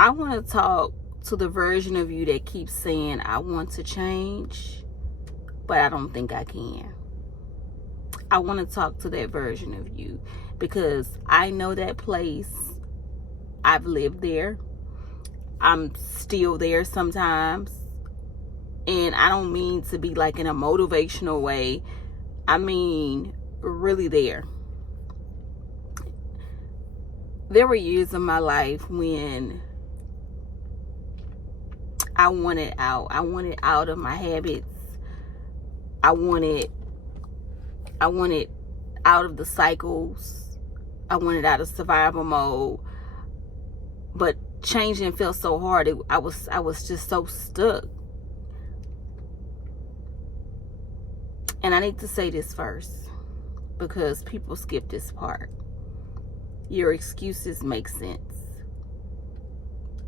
I want to talk to the version of you that keeps saying, I want to change, but I don't think I can. I want to talk to that version of you because I know that place. I've lived there. I'm still there sometimes. And I don't mean to be like in a motivational way. I mean, really there. There were years of my life when I wanted out. I wanted out of my habits. I wanted out of the cycles. I wanted out of survival mode. But changing felt so hard. I was just so stuck. And I need to say this first because people skip this part. Your excuses make sense.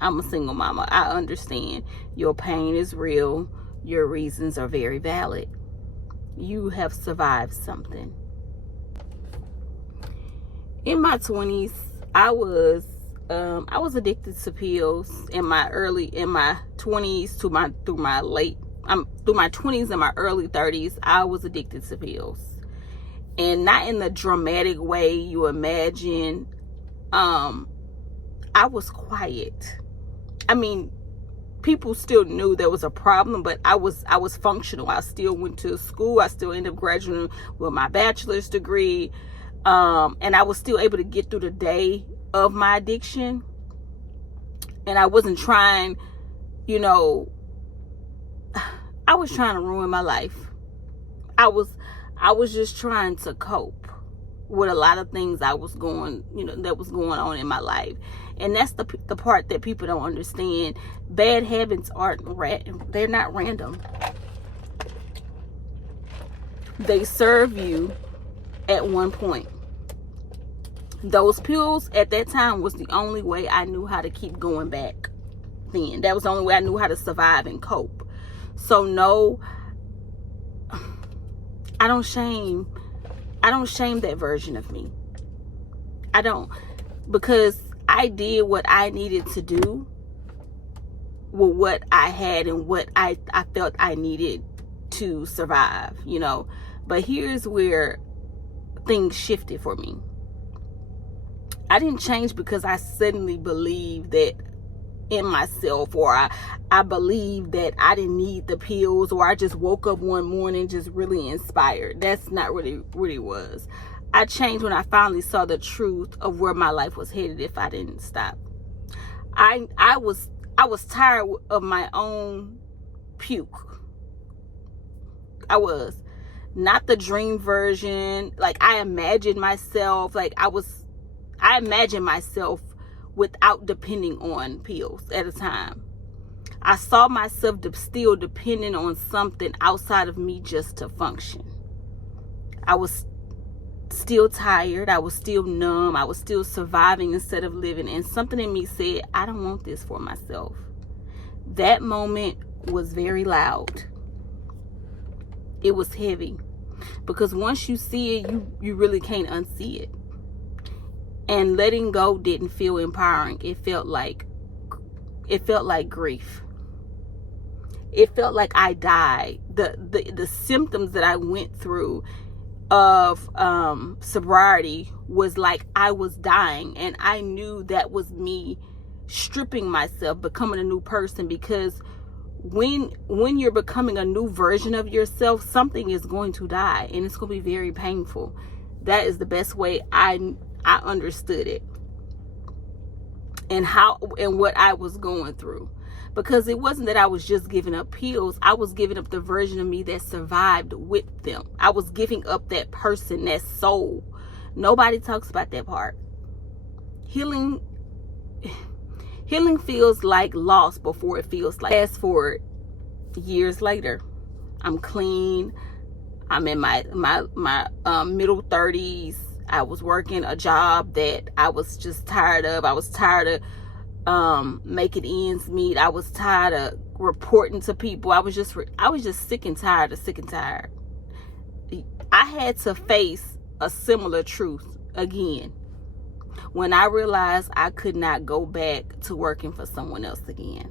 I'm a single mama. I understand. Your pain is real. Your reasons are very valid. You have survived something. In my 20s, I was addicted to pills in my 20s through my 20s and my early 30s. I was addicted to pills, and not in the dramatic way you imagine. I was quiet. I mean, people still knew there was a problem, but I was functional. I still went to school. I still ended up graduating with my bachelor's degree, and I was still able to get through the day of my addiction. And I wasn't trying, I was trying to ruin my life. I was just trying to cope with a lot of things that was going on in my life. And that's the part that people don't understand. Bad habits they're not random. They serve you at one point. Those pills at that time was the only way I knew how to keep going back then. That was the only way I knew how to survive and cope. So no, I don't shame that version of me. I don't, because I did what I needed to do with what I had and what I felt I needed to survive, But here's where things shifted for me. I didn't change because I suddenly believed that in myself, or I believed that I didn't need the pills, or I just woke up one morning just really inspired. That's not really what it was. I changed when I finally saw the truth of where my life was headed if I didn't stop. I was tired of my own puke. I was not the dream version. Like I imagined myself without depending on pills at a time. I saw myself still depending on something outside of me just to function. I was still tired. I was still numb. I was still surviving instead of living. And something in me said, I don't want this for myself. That moment was very loud. It was heavy. Because once you see it, you really can't unsee it. And letting go didn't feel empowering. It felt like grief. It felt like I died. The symptoms that I went through of sobriety was like I was dying, and I knew that was me stripping myself, becoming a new person. Because when you're becoming a new version of yourself, something is going to die, and it's going to be very painful. That is the best way I understood it, and what I was going through. Because it wasn't that I was just giving up pills. I was giving up the version of me that survived with them. I was giving up that person, that soul. Nobody talks about that part. Healing feels like loss before it feels like. Fast forward years later, I'm clean. I'm in my middle 30s. I was working a job that I was just tired of. I was tired of making ends meet. I was tired of reporting to people. I was just sick and tired. I had to face a similar truth again. When I realized I could not go back to working for someone else again.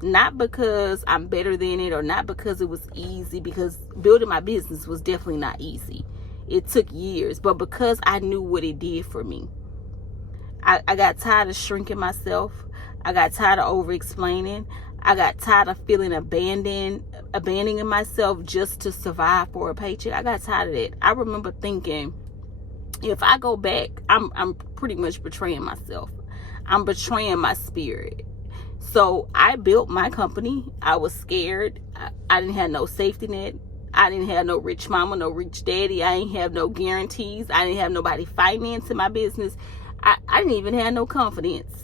Not because I'm better than it or not because it was easy, because building my business was definitely not easy. It took years, but because I knew what it did for me. I got tired of shrinking myself. I got tired of over-explaining. I got tired of feeling abandoning myself just to survive for a paycheck. I got tired of that. I remember thinking, if I go back, I'm pretty much betraying myself. I'm betraying my spirit. So I built my company. I was scared. I didn't have no safety net. I didn't have no rich mama, no rich daddy. I didn't have no guarantees. I didn't have nobody financing my business. I didn't even have no confidence.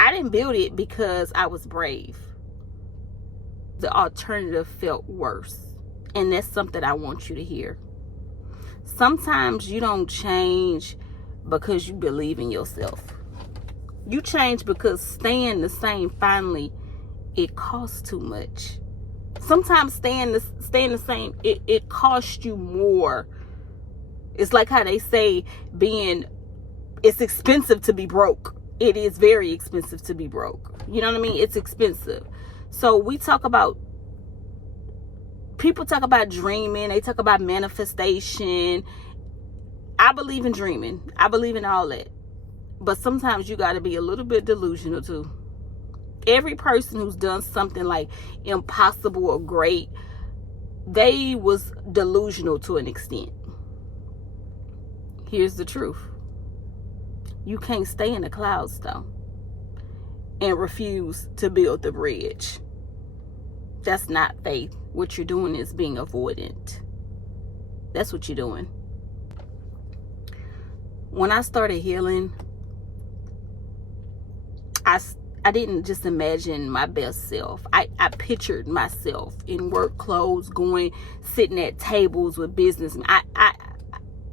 I didn't build it because I was brave. The alternative felt worse. And that's something I want you to hear. Sometimes you don't change because you believe in yourself. You change because staying the same, finally, it costs too much. Sometimes staying the same, it costs you more. It's like how they say it's expensive to be broke. It is very expensive to be broke. You know what I mean? It's expensive. So people talk about dreaming. They talk about manifestation. I believe in dreaming. I believe in all that. But sometimes you got to be a little bit delusional too. Every person who's done something like impossible or great, they was delusional to an extent. Here's the truth. You can't stay in the clouds though and refuse to build the bridge. That's not faith. What you're doing is being avoidant. That's what you're doing. When I started healing, I didn't just imagine my best self. I pictured myself in work clothes, sitting at tables with business.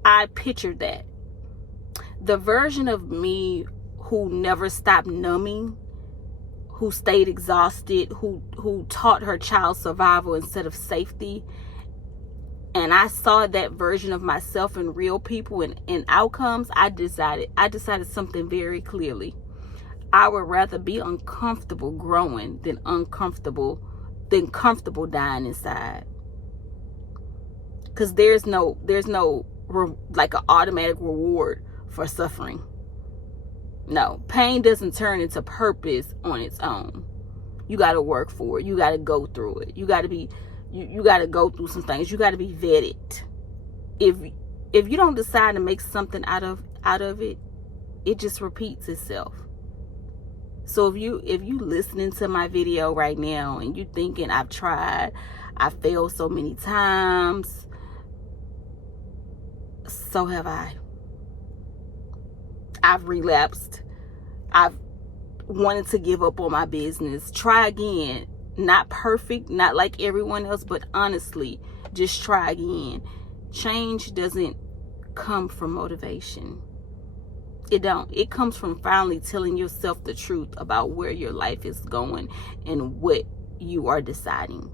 I pictured that. The version of me who never stopped numbing, who stayed exhausted, who taught her child survival instead of safety. And I saw that version of myself in real people and outcomes. I decided something very clearly. I would rather be uncomfortable growing than comfortable dying inside. Because there's no like an automatic reward for suffering. No, pain doesn't turn into purpose on its own. You got to work for it. You got to go through it. You got to you got to go through some things. You got to be vetted. If you don't decide to make something out of it, it just repeats itself. So if you listening to my video right now and you thinking I've tried, I failed so many times, so have I. I've relapsed. I've wanted to give up on my business. Try again. Not perfect, not like everyone else, but honestly, just try again. Change doesn't come from motivation. It don't. It comes from finally telling yourself the truth about where your life is going and what you are deciding.